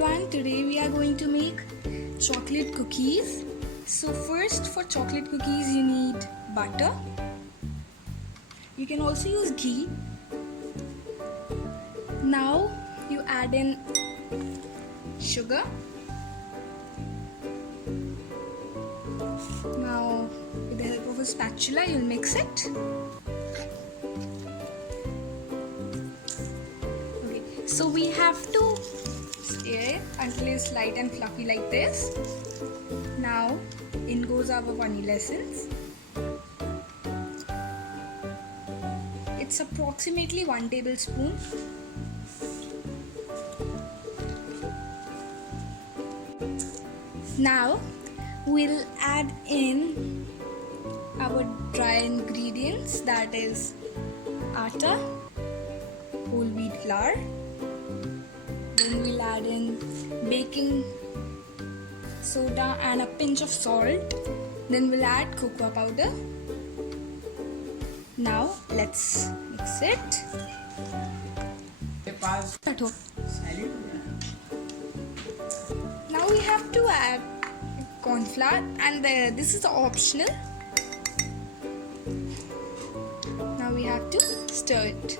everyone, today we are going to make chocolate cookies. So first, for chocolate cookies you need butter. You can also use ghee. Now you add in sugar. Now with the help of a spatula you'll mix it. Okay, so we have to stir it until it's light and fluffy like this. Now in goes our vanilla essence. It's approximately 1 tablespoon. Now we'll add in our dry ingredients, that is atta, whole wheat flour. Then we'll add in baking soda and a pinch of salt. Then we'll add cocoa powder. Now let's mix it. Now we have to add corn flour, and this is optional. Now we have to stir it.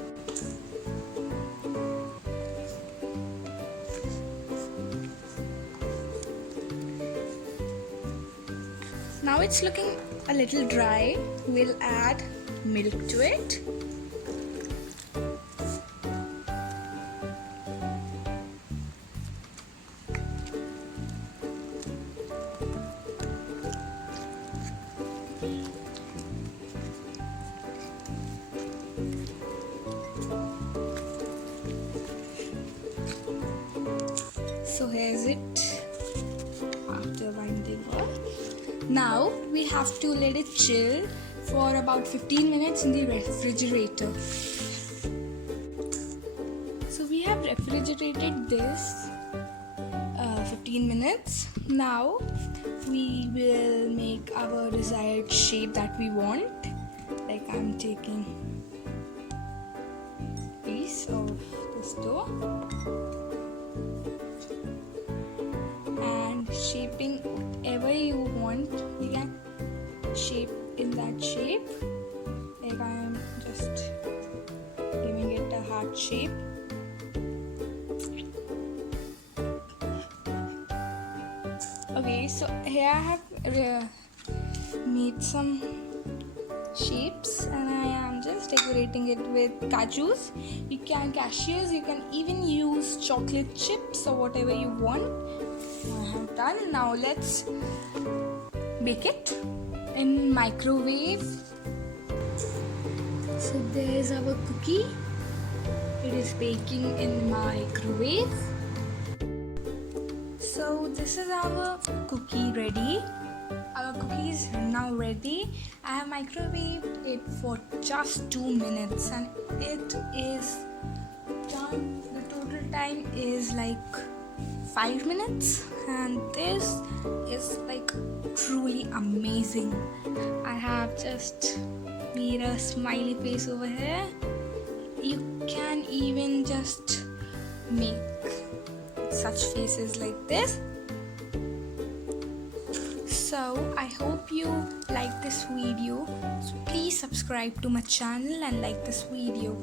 Now it's looking a little dry. We'll add milk to it. So here's it after winding up. Now we have to let it chill for about 15 minutes in the refrigerator. So we have refrigerated this 15 minutes. Now we will make our desired shape that we want. Like I'm taking a piece of this dough and shaping whatever you want. You can shape in that shape. Like I am just giving it a heart shape. Okay, so here I have made some shapes and I am just decorating it with cashews. You can even use chocolate chips or whatever you want. I have done. Now let's bake it in microwave. So there's our cookie. It is baking in microwave. So this is our cookie ready. Our cookie is now ready. I have microwaved it for just 2 minutes and it is done. The total time is like 5 minutes, and this is like truly amazing. I have just made a smiley face over here. You can even just make such faces like this. So I hope you like this video. So please subscribe to my channel and like this video.